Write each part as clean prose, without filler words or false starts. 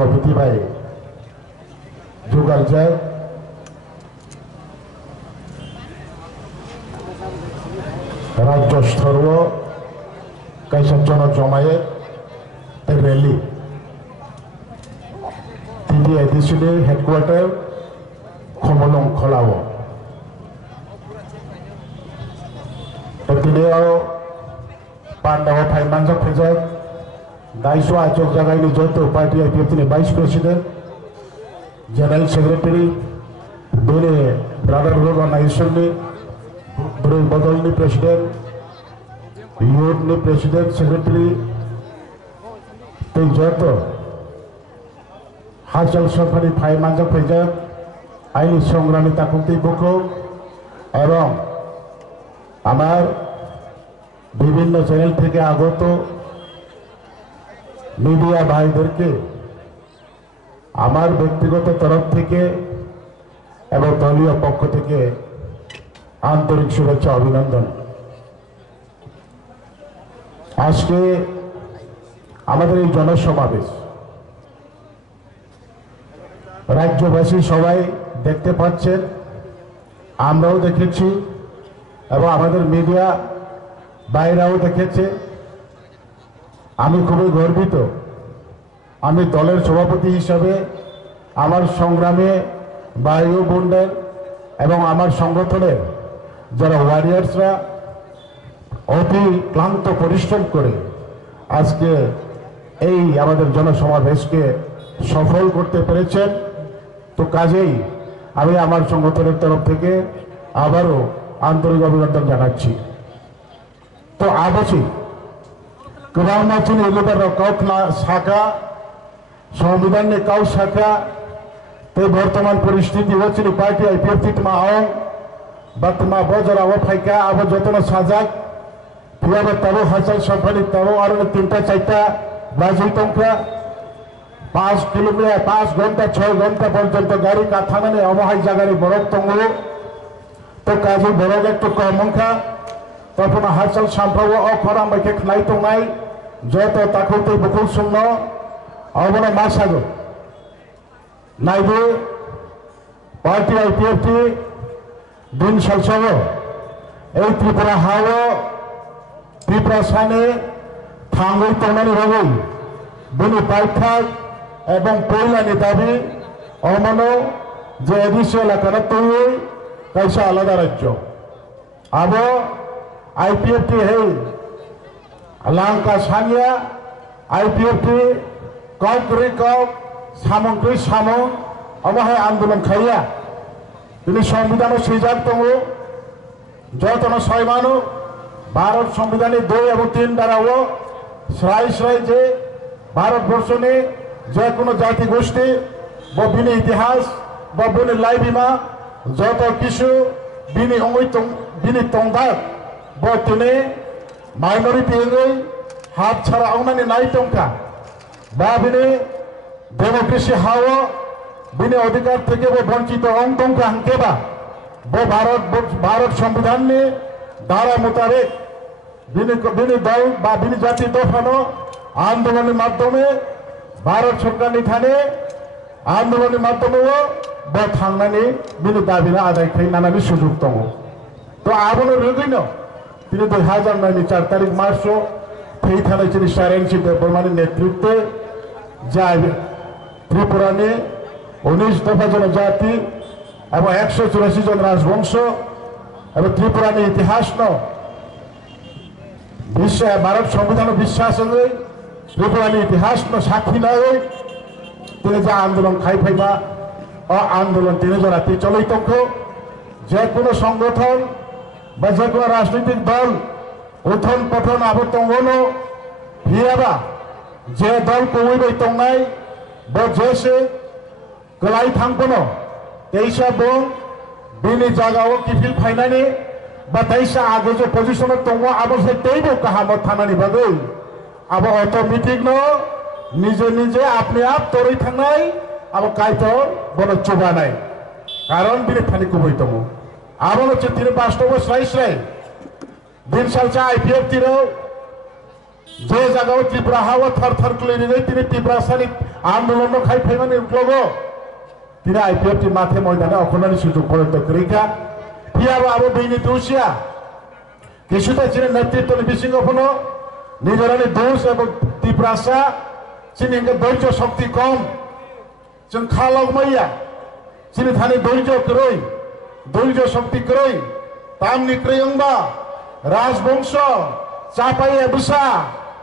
সভাপতি যুগাল যায় রাজ্য স্তরীয় কৃষক জনজমায়েত র্যালি তিনি এডিসিডি হেডকোয়ার্টার খমলং খলাও তিনি পান্ডাও ফাইমানজা ফেজাক दाइसो आचक जगह जत party IPF vice president general secretary दोने ब्रदरहुड ऑर्गेनाइजेशन बदल प्रेसिडेंट यूथ प्रेसिडेंट सेक्रेटरी जत हाचल सरकारी फाइ मानजा फैजाक आईन संग्रामी ताकुति बुको एवं आमार विभिन्न चैनल থেকে আগত मीडिया भाईदेरके आमार व्यक्तिगत तरफ थेके एवं दलीय पक्ष थेके आंतरिक शुभेच्छा अभिनंदन। आज के आमादेर एई जनसमावेश राज्यबासी सबाई देखते पाच्छेन, आमराओ देखेछि एवं आमादेर मीडिया भाईराओ देखेছে। আমি খুবই গর্বিত, আমি দলের সভাপতি হিসাবে আমার সংগ্রামে ভাই ও বোনদের এবং আমার সংগঠনের যারা ওয়ারিয়ার্সরা অতি ক্লান্ত পরিশ্রম করে আজকে এই আমাদের জনসমাবেশকে সফল করতে পেরেছেন, তো কাজেই আমি আমার সংগঠনের তরফ থেকে আবারও আন্তরিক অভিনন্দন জানাচ্ছি। তো আবশ্যই गोबां इलाकार काउखना शाखा संविधान ने काउ शाखा ते बर्तमान परिस्थिति होची पार्टी आईपीएफ तिमा आव बर्तमा बजरा व फाइका अब जतन साजाक फियाबा तबो हासल सफारी तबो और तीनटा चारटा बाजी तंका 5 किलोमीटर 5 घंटा 6 घंटा पर्यंत गाड़ी काथाने अबहाय जागारे बरफ तंगो तो काजे बरफ एक तो कमंखा तখন हासल सामफ्राव अखरा मैके खनाय तंनाय जत ताखौते बुकुल सुन्न अबना मासागो नाइबो पार्टी आईपीएफ दिन सलसगो এই ত্রিপুরা হাও ত্রিপুরা সানে থাঙ্গই তনানি রগই বিনি পাইথাক এবং পয়লানি দাবি অমনো যে এদিশে এলাকার তৈরি কাইসা আলাদা রাজ্য আবো आईपीएफ है लंका सानिया आईपीएफ कौकरी कौक सामंत्री सामं अबहाय आंदोलन खाइया তিনি সংবিধান সিজাক দङ যতন ছয়মানো ভারত সংবিধানের 2 এবং 3 ধারাও শ্রাই শ্রাই যে ভারতবর্ষনে যে কোনো জাতি গোষ্ঠী বা বিনি ইতিহাস বা বনে লাইবিমা যত কিছু বিনি অঙ্গই বিনি তংদাক बर्तने माइनरिटी हाथ छाड़ा आउनानी नाई टंका बा बिने डेमोक्रेसी हाव बिने अधिकार थेके बो वंचित अंग टंका हांकेबा बो भारत संविधान ने धारा मोताबेक बिने दल बा बिने जाति दफानो आंदोलन माध्यमे भारत सरकार निथाने आंदोलन माध्यमे बो थांनानै बिने दाबिना आदाय खालामनानै सुजुग दङ। तो आबोनो रोगैनो তিনি 2009 4 তারিখ মার্চ এই থানায় তিনি সারেন্সি দেববর্মানের নেতৃত্বে যায় ত্রিপুরানে 19 দফা জনজাতি এবং 184 জন রাজবংশ এবং ত্রিপুরানে ইতিহাস ন বিশ্ব ভারত সংবিধান বিশ্বাস নেই ত্রিপুরানে ইতিহাস ন সাক্ষী নয় তিনি যে আন্দোলন খাই ফাইবা আন্দোলন তিনি জনাতে চলেই তঙ্ক যে কোনো সংগঠন বা যে কোনো রাজনৈতিক দল উত্থান পতন আবর্তন হিয়াবা যে দল কইবাই তংনাই বা যেসে গলাই থাংপনো তেইসা বং বিনি জায়গাও কিফিল ফাইনানি বা তেইসা আগে যে পজিশনে তঙ্গ আবসে তেইবো কাহামত থানানি বাগৈ আব অটোমেটিক ন নিজে নিজে আপনি আপ তরই থানাই আব কাইতো বড় চোবা নাই কারণ বিনি থানি কবই তঙ্গ आबो হচ্ছে তিনি বাস্তব শ্রাই दिन सालचा आईपीएफ तिरो जे जागाव त्रिपुरा हाव थर थर क्लिनी त्रिपुरा सानि আন্দোলন খাই ফাইমানে উঠলগো তিনি আইপিএফটি মাঠে ময়দানে অখনানি সুযোগ পর্যন্ত করিকা ফিয়াবো আবো বেইনি দোষিয়া কিছুটা চিনি নেতৃত্ব বিশৃঙ্খল নিজরানি দোষ এবং তীব্রাসা চিনি ধৈর্য শক্তি কম जों खालाव मैया चिनि थानी धैर्य क्रय धैर्य शक्ति क्रय तामनि क्रयंबा राजवंश चापाई एबुसा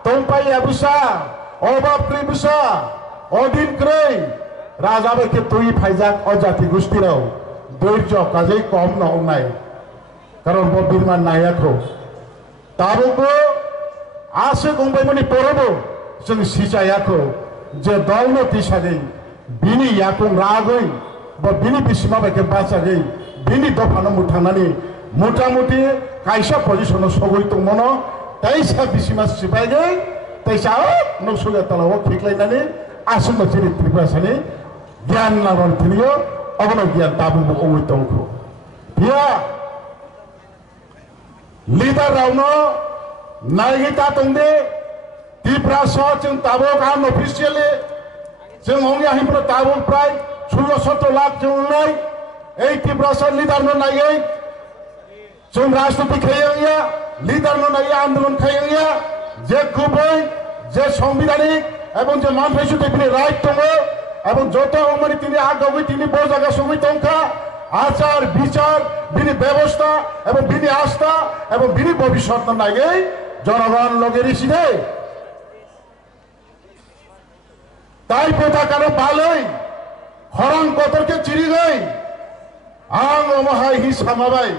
तोंपाई एबुसा अभाब क्रयबुसा अधीन क्रय राजा बेके तुई फाइजाक अजाति गोष्ठीराव धैर्य काजै कम नहनाय कारण बो बिरमान नायाखौ ताबोबो आसे गंबायमनि परबो जों सिजायाखौ जे दलनो तिसागै बिनि याकुं रागै बा बिनि बिसिमा बायके बाचागै बिनि दफानो मुथांनानै मुटामुटि कायसा पजिशनाव सगै दंमोन ताइसा बिसिमा सिबायगै ताइसा नौसुगा तलाव खिख्लायनानै आसुनो जेरै त्रिपुरासानि गियान नारन थिनियो अगनो गियान दाबु अवै दंखौ बिया लिडार रावनो नायगिता दंदे त्रिपुरासा जों दाबो गान अफिसियेलि जों अंगिया हिमप्र दाबो प्राय 16-17 लाख जों नाय এই त्रिपुरासा লিডার नो नायै जों राजनीति खायंगिया লিডার नो नायै आंदोलन खायंगिया जे गुबै जे संविधानिक এবং যে मानफैसु दैनि राइट दङ এবং যত অমনি তিনি আগাগৈ তিনি বজাগা সঙ্গে দংখা আচার বিচার বিনি ব্যবস্থা এবং বিনি আস্থা এবং বিনি ভবিষ্যৎ নাयै জনগণ লগেরি সিধে তাই পতাকানো বালই হরং কতরকে চিরি গই আং অমহাই হি সামাবাই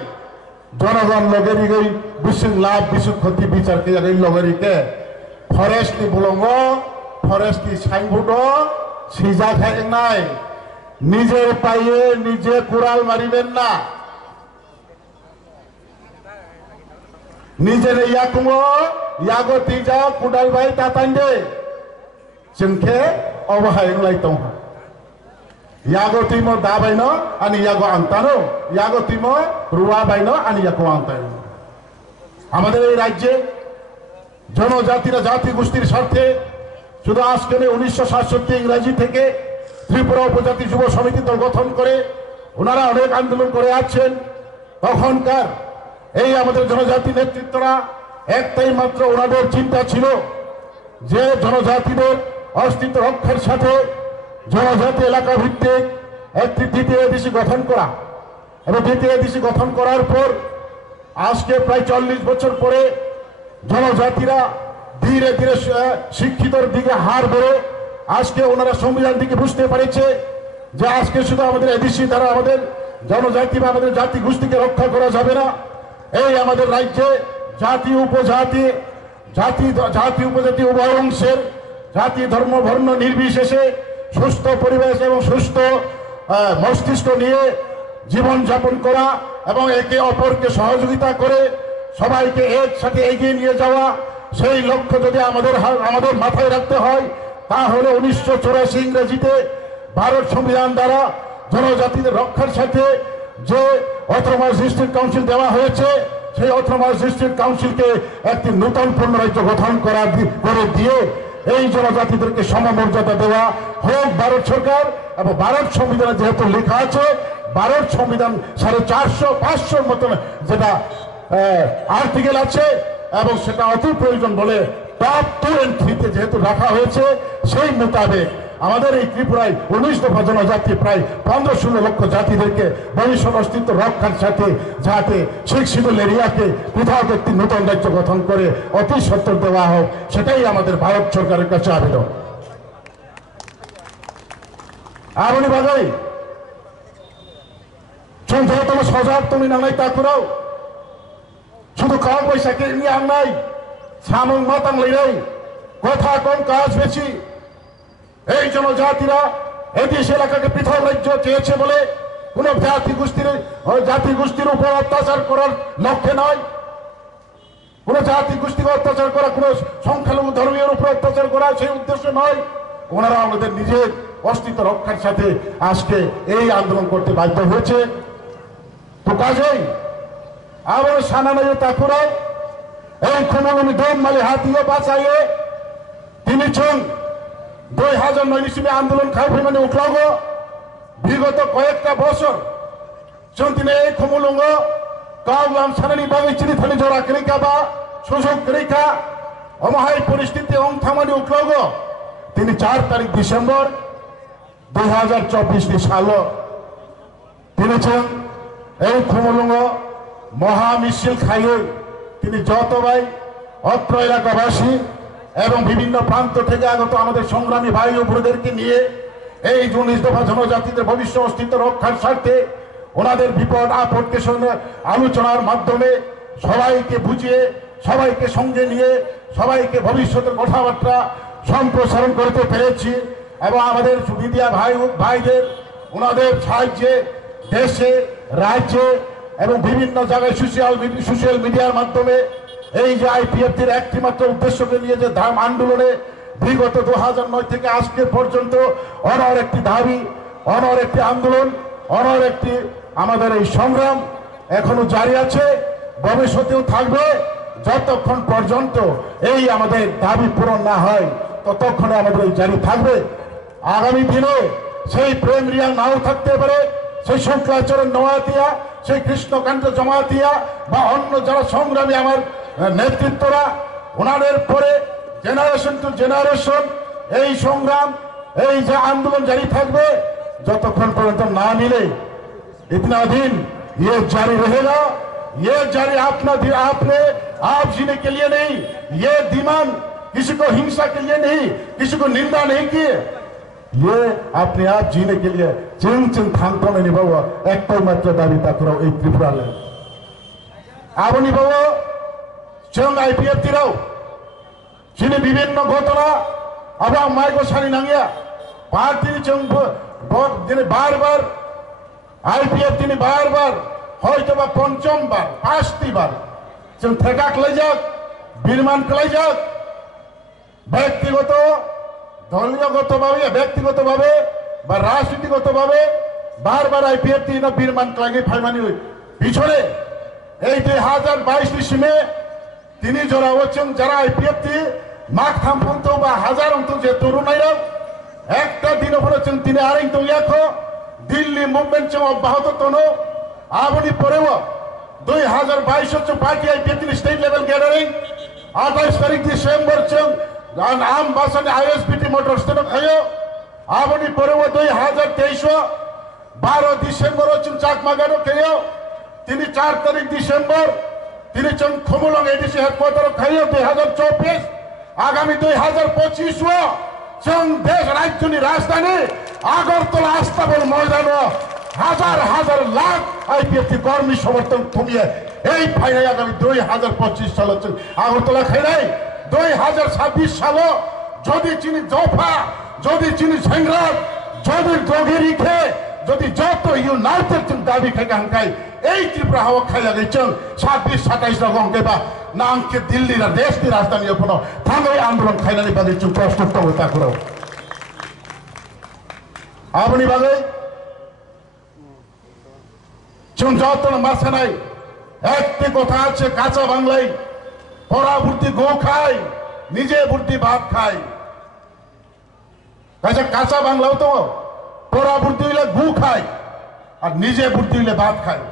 জনগণ লগেরি গই বিসুং লাভ বিসুং ক্ষতি বিচার কে গই লগেরি কে ফরেস্ট নি বুলঙ্গ ফরেস্ট নি সাইনবোর্ড সিজা খাই নাই নিজের পায়ে নিজে কুড়াল মারিবেন না নিজের ইয়াকুমো ইয়াগো তিজা কুড়াল ভাই তাতাইন্দে जोंखे अबहायंलाय दं यागो तिमो दाबायनो आनि यागो आंतानो यागो तिमो रुवाबायनो आनि यागो आंतानो আমাদের এই রাজ্যে জনজাতিরা জাতি গোষ্ঠীর স্বার্থে শুধু আজকে 1967 ইংরেজি থেকে ত্রিপুরা উপজাতি যুব সমিতি দল গঠন করে ওনারা অনেক আন্দোলন করে আছেন তখনকার এই আমাদের জনজাতি নেতৃত্বরা একটাই মাত্র ওনাদের চিন্তা ছিল যে জনজাতিদের अस्तित्व रक्षार साथे जनजाति एलाका भित्तिक একটি দ্বিতীয় এডিসি গঠন করা এবং দ্বিতীয় এডিসি গঠন করার পর আজকে প্রায় 40 বছর পরে জনজাতিরা ধীরে ধীরে শিক্ষিতর দিকে হার বেড়ে আজকে ওনারা সংবিধান দিকে বুঝতে পারছে যে আজকে শুধু আমাদের এডিসি দ্বারা আমাদের জনজাতি বা আমাদের জাতি গোষ্ঠীকে রক্ষা করা যাবে না এই আমাদের রাজ্যে জাতি উপজাতি জাতি উপজাতি উভয় অংশের জাতি ধর্ম বর্ণ নির্বিশেষে সুস্থ পরিবেশ এবং সুস্থ মস্তিষ্ক নিয়ে জীবন যাপন করা এবং একে অপরকে সহযোগিতা করে সবাইকে একসাথে এগিয়ে নিয়ে যাওয়া সেই লক্ষ্য যদি আমাদের মাথায় রাখতে হয় তাহলে 1984 ইংরেজিতে ভারত সংবিধান দ্বারা জনজাতিদের রক্ষার সাথে যে অটোনমাস ডিস্ট্রিক্ট কাউন্সিল দেওয়া হয়েছে সেই অটোনমাস ডিস্ট্রিক্ট কাউন্সিলকে একটি নতুন পূর্ণ রাজ্য গঠন করে দিয়ে এই জনজাতিদেরকে সমমর্যাদা দেওয়া হোক ভারত সরকার এবং ভারত সংবিধানে যেহেতু লেখা আছে ভারত সংবিধান 450-500 মতন যেটা আর্টিকেল আছে এবং সেটা অতি প্রয়োজন বলে টপ 2 and 3 তে যেহেতু রাখা হয়েছে সেই মোতাবেক আমাদের এই ত্রিপুরায় 19 দফা জনজাতি প্রায় 15-16 লক্ষ জাতিদেরকে ভবিষ্যৎ অস্তিত্ব রক্ষার সাথে যাতে শিখ শিডিউল এরিয়াকে পৃথক একটি নতুন রাজ্য গঠন করে অতি সত্তর দেওয়া হোক সেটাই আমাদের ভারত সরকারের কাছে আবেদন আপনি বাগাই সঞ্চয়তম সজাগ তুমি নাঙাই তা করাও শুধু খাওয়া পয়সাকে নিয়ে আন নাই সামং মাতাং লইলাই কথা কম কাজ বেশি এই জনজাতিরা এই দেশ এলাকাকে পৃথক রাজ্য চেয়েছে বলে কোন জাতি গোষ্ঠীর উপর অত্যাচার করার লক্ষ্যে নয় কোন জাতি গোষ্ঠীকে অত্যাচার করা কোন সংখ্যালঘু ধর্মীয় উপর অত্যাচার করা সেই উদ্দেশ্য নয় ওনারা আমাদের নিজের অস্তিত্ব রক্ষার সাথে আজকে এই আন্দোলন করতে বাধ্য হয়েছে তো কাজেই আবার সানানায় তাকুরাও এই ক্ষমা দম মালে হাতিয়ে বাঁচাইয়ে তিনি চং 2009 ইসিমে আন্দোলন খাই মানে উঠলাগ বিগত কয়েকটা বছর চন্তিনে এই খমুলঙ্গ কাউলাম সানানি বাগै চিনি থানি জরা করিকা বা সুযোগ করিকা অমাহাই পরিস্থিতি অং থামানি উঠলাগ তিনি 4 তারিখ ডিসেম্বর 2024 সাল তিনি এই খমুলঙ্গ মহা মিছিল খাইয়ে তিনি যতবাই অত্র এলাকাবাসী এবং বিভিন্ন প্রান্ত থেকে আগত আমাদের সংগ্রামী ভাই ও বোনদেরকে নিয়ে এই 19 দফা জনজাতিদের ভবিষ্য অস্তিত্ব রক্ষার স্বার্থে ওনাদের বিপদ আপদকে সঙ্গে আলোচনার মাধ্যমে সবাইকে বুঝিয়ে সবাইকে সঙ্গে নিয়ে সবাইকে ভবিষ্যতের কথাবার্তা সম্প্রসারণ করতে পেরেছি এবং আমাদের মিডিয়া ভাইদের ওনাদের সাহায্যে দেশে রাজ্যে এবং বিভিন্ন জায়গায় সোশ্যাল মিডিয়ার মাধ্যমে এই যে আইপিএফটির একটি মাত্র উদ্দেশ্যকে নিয়ে যে আন্দোলনে বিগত 2009 থেকে আজকে পর্যন্ত অনর একটি দাবি অনর একটি আন্দোলন অনর একটি আমাদের এই সংগ্রাম এখনো জারি আছে ভবিষ্যতেও থাকবে যতক্ষণ পর্যন্ত এই আমাদের দাবি পূরণ না হয় ততক্ষণে আমাদের এই জারি থাকবে আগামী দিনে সেই প্রেম রিয়া নাও থাকতে পারে সেই শঙ্করাচরণ নওয়াতিয়া সেই কৃষ্ণকান্ত জমাতিয়া বা অন্য যারা সংগ্রামী আমার নেতৃত্বরা ওনাদের পরে জেনারেশন টু জেনারেশন এই সংগ্রাম এই যে আন্দোলন জারি থাকবে যতক্ষণ পর্যন্ত না মিলে इतना दिन ये जारी रहेगा ये जारी आपने आप जीने के लिए नहीं ये दिमान किसी को हिंसा के लिए नहीं किसी को निंदा नहीं किए ये अपने आप जीने के लिए चिन चिन थांगतो में निभाव एक तो मात्र दाबी ताकरो एक त्रिपुरा ले आप निभाव चंग आईपीएफ तिराव जिन्हें विभिन्न घटना अब माइको सानी नांगिया पार्टी चंग जिन्हें बार बार आईपीएफ তিনি বারবার হয়তো বা পঞ্চমবার 5টি বার যেন ঠেকা ক্লাই যাক বিরমান ক্লাই যাক ব্যক্তিগত ব্যক্তিগতভাবে বা রাজনীতিগতভাবে বারবার আইপিএফ তিনি বিরমান ক্লাই ফাইমানি পিছনে এই 2022 সিমে তিনি জড়া হচ্ছেন যারা আইপিএফ মাখ থামপন্ত বা হাজার অন্ত যে তরুণাইরা একটা দিন হচ্ছেন তিনি আরেক তো ইয়াখো দিল্লি মুভমেন্ট অব্যাহত তনো আপনি পরেও 2022 হচ্ছে party IPF state level gathering 28 তারিখ ডিসেম্বর আম বাসানে আইএসবিটি মোটর স্টেট খাইও আপনি পরেও 2023 12 ডিসেম্বর হচ্ছে চাকমাগানো খেয়েও তিনি 4 তারিখ ডিসেম্বর তিনি খমুলং এডিসি হেডকোয়ার্টার খাইও 2024 আগামী 2025 দেশ রাজধানী রাজধানী আগরতলা আস্তাবল ময়দান হাজার হাজার লাখ আইপিএফটি কর্মী সমর্থন কমিয়ে এই ফাইনাল আগামী 2025 সাল হচ্ছে আগরতলা খাইলাই 2026 সাল যদি চিনি জফা যদি চিনি সংগ্রাম যদি দগেরি খে যদি যত ইউনাইটেড দাবি খেয়ে হাঙ্কাই এই ত্রিপুরা হাওয়া খাই লাগাইছেন 26-27 রকম কেবা না আঙ্কে দিল্লির দেশটি রাজধানী কোনো থাঙ্গাই আন্দোলন খাইনানি বাদিয়েছেন প্রশ্ন হতা করো আপনি বাগে যত মাসে নাই একটি কথা আছে কাঁচা বাংলায় পড়া বুদ্ধি গো খায় নিজে বুদ্ধি ভাত খায় কাঁচা বাংলাও তো পড়া বুদ্ধি হইলে গু খায় আর নিজে বুদ্ধি হইলে ভাত খায়